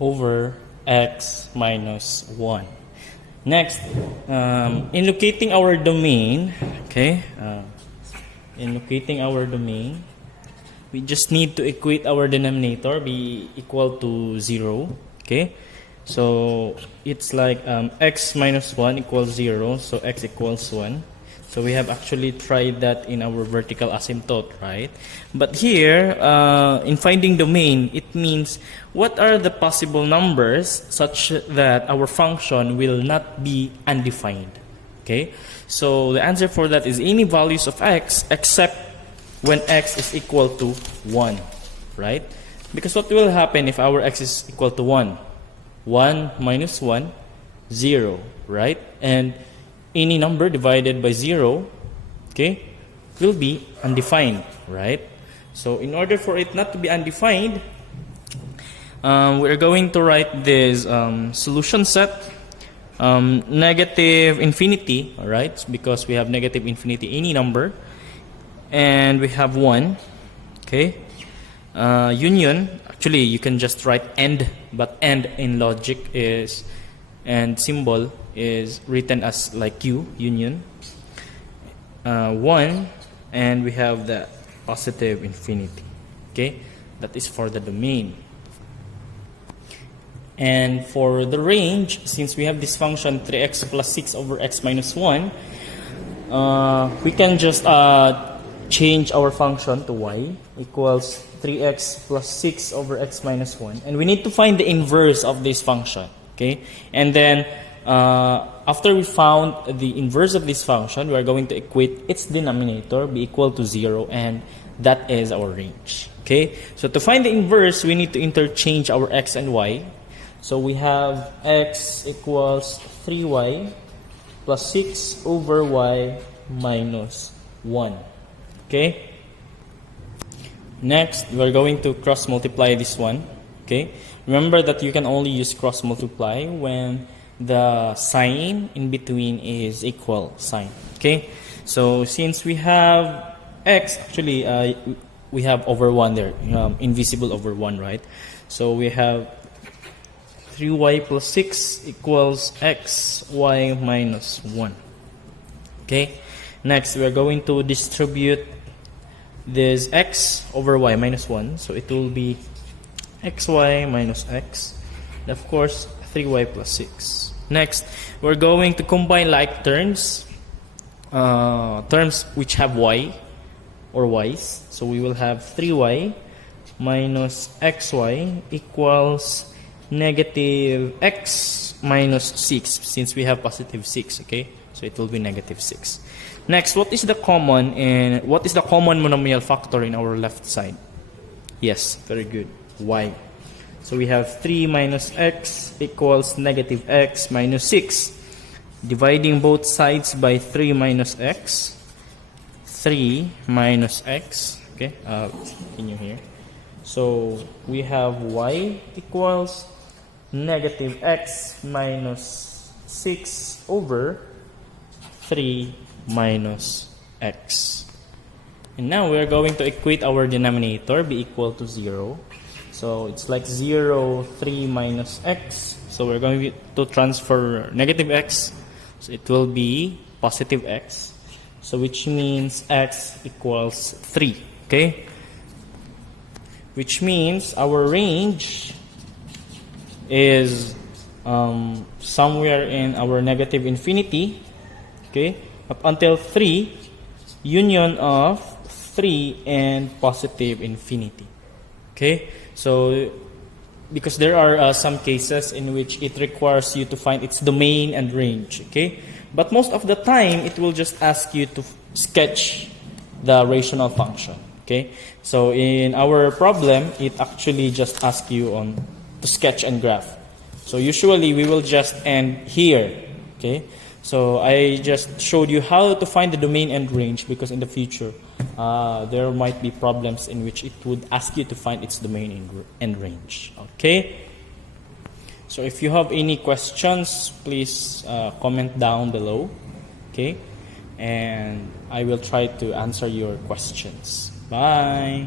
over x minus 1. Next, in locating our domain, okay, we just need to equate our denominator be equal to 0, okay? So it's like x minus 1 equals 0, so x equals 1. So we have actually tried that in our vertical asymptote, right? But here, in finding domain, it means what are the possible numbers such that our function will not be undefined, okay? So the answer for that is any values of x except when x is equal to 1, right? Because what will happen if our x is equal to 1? 1 minus 1, 0, right? And any number divided by 0, okay, will be undefined, right? So in order for it not to be undefined, we're going to write this solution set, negative infinity, all right? Because we have negative infinity, any number, and we have 1, okay? Union, actually you can just write end, but end in logic is, and symbol is written as like union, 1, and we have the positive infinity, okay? That is for the domain. And for the range, since we have this function 3x plus 6 over x minus 1, we can just change our function to y equals 3x plus 6 over x minus 1, and we need to find the inverse of this function, okay? And then after we found the inverse of this function, we are going to equate its denominator be equal to 0, and that is our range, okay? So to find the inverse, we need to interchange our x and y. So we have x equals 3y plus 6 over y minus 1, okay? Next, we are going to cross multiply this one, okay? Remember that you can only use cross multiply when the sign in between is equal sign, okay? So since we have x, actually we have over 1 there, invisible over 1, right? So we have 3y plus 6 equals xy minus 1, okay? Next, we are going to distribute this x over y minus 1, so it will be xy minus x, and of course 3y plus 6. Next, we're going to combine like terms, terms which have y or y's. So we will have 3y minus xy equals negative x minus 6, since we have positive 6, okay? So it will be negative 6. Next, what is the common monomial factor in our left side? Yes, very good, y. So we have 3 minus x equals negative x minus 6. Dividing both sides by 3 minus x. 3 minus x. Okay, continue here. So we have y equals negative x minus 6 over 3 minus x. And now we are going to equate our denominator be equal to 0. So it's like 0, 3 minus x. So we're going to transfer negative x. So it will be positive x. So which means x equals 3. Okay? Which means our range is somewhere in our negative infinity. Okay? Up until 3, union of 3 and positive infinity. Okay? So, because there are some cases in which it requires you to find its domain and range, okay? But most of the time, it will just ask you to sketch the rational function, okay? So, in our problem, it actually just asks you to sketch and graph. So, usually, we will just end here, okay? So, I just showed you how to find the domain and range, because in the future, there might be problems in which it would ask you to find its domain and range. Okay? So if you have any questions, please comment down below. Okay? And I will try to answer your questions. Bye!